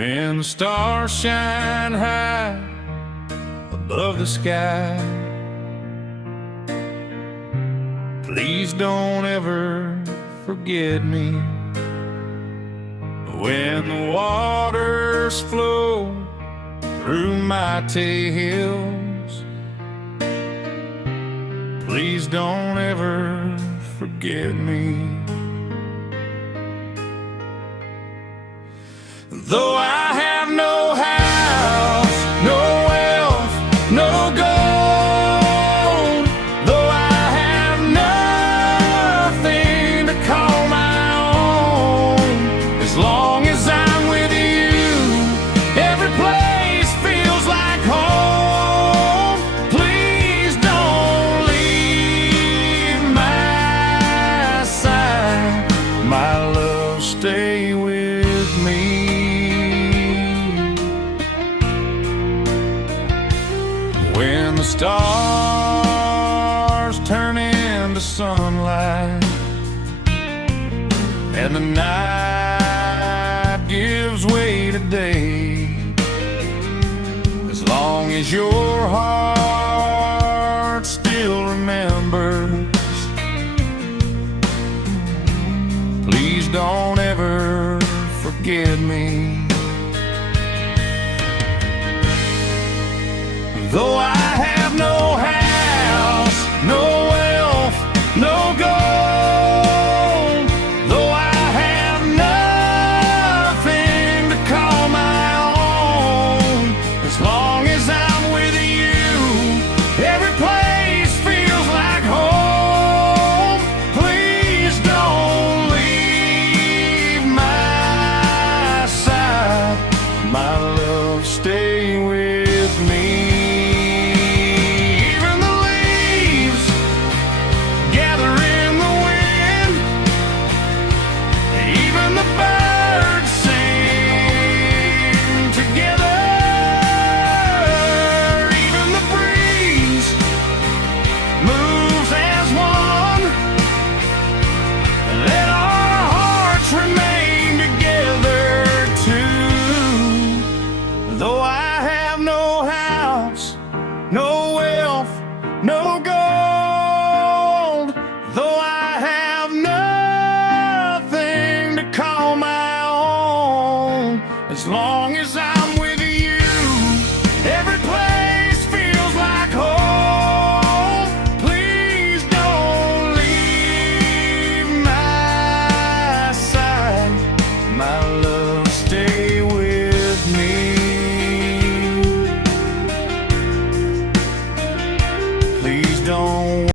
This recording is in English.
When the stars shine high above the sky, please don't ever forget me. When the waters flow through Meitei hills, please don't ever forget me. Though I have no house, no wealth, no gold, though I have nothing to call my own, as long as I'm with you, every place feels like home. Please don't leave my side, my love, stay with me. When the stars turn into sunlight and the night gives way to day, as long as your heart still remembers, please don't ever forget me.